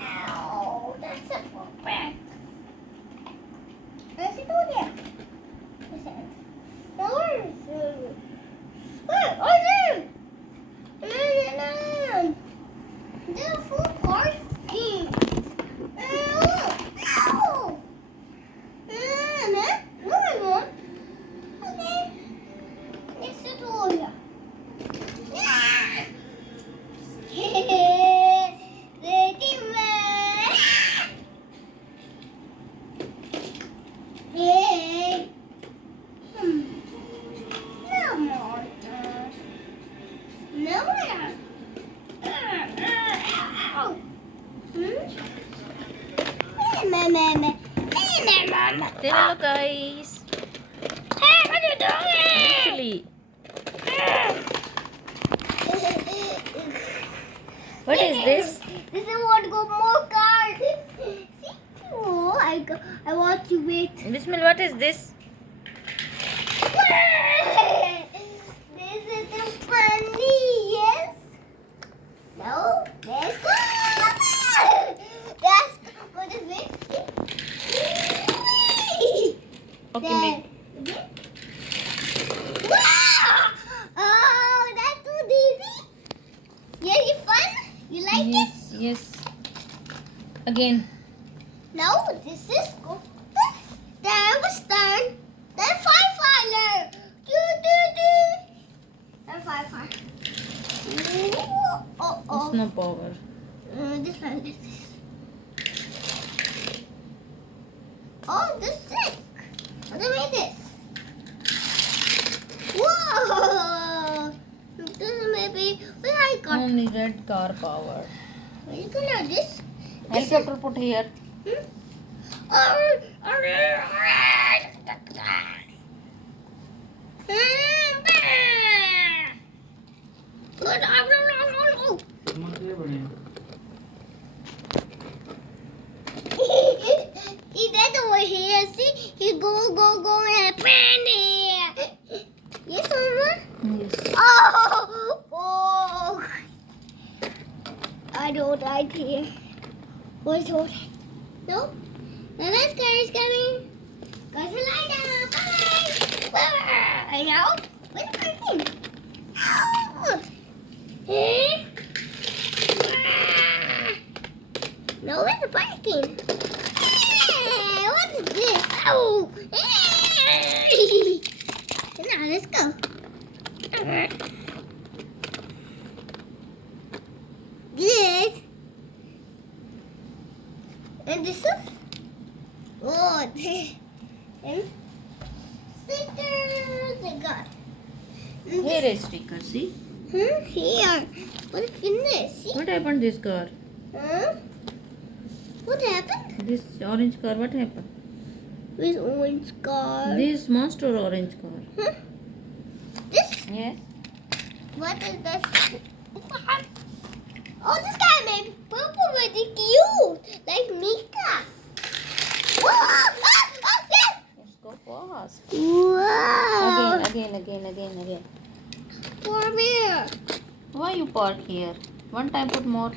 Ow, that's a bad. Let's do that. Where is it? Where? Oh, there! They're full parking. Ow! No. Okay. Next to Toya. Yay! No more. Nowhere. Ow. Mama. Hello guys. Hey, what are you doing? Actually, what is this? This is what go more cars. See? Oh, I want to wait. Dilebismil, what is this? This is funny, yes? No? Let's go! That's what is it? Okay, make. Wow! Oh, that's so easy. Yeah, you fun? You like it? Yes. Again. No, this is good. Then was done. Then firefighter. Then firefighter. It's no power. This one. Oh, this stick. What do I make this? Whoa! This is maybe where I got. Only red car power. Where you gonna this? Helicopter put here. He did over here. See, he go and brand here. Yes, Mama. Yes. Oh. I don't like here. What's that? No? The next car is coming. Go for light up. Bye. I know. Where's the parking? Ow. Eh? No, where's the parking? Eh, what is this? Ow. Eh. Now, let's go. Good. And this is good. And stickers I got. Here is sticker, see? Here. What is in this? See? What happened this car? Huh? What happened? This orange car, what happened? With orange car. This monster orange car. Huh? This? Yes. What is this? Oh, this guy made purple really cute. Like Mika. Whoa! Yeah. Let's go fast. Wow. Again. For me. Why you park here? One time put more.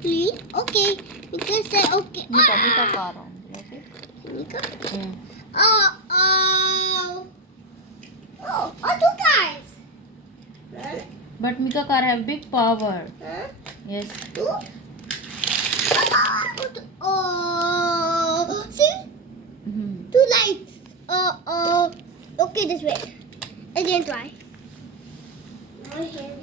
Please? Okay. Mika said okay. Mika car on. Okay. Mika? Hmm. Oh, two guys. Huh? But Mika car have big power. Huh? Yes. Two? Oh, see? Mm-hmm. Two lights. Okay, this way. Again, try. Now here.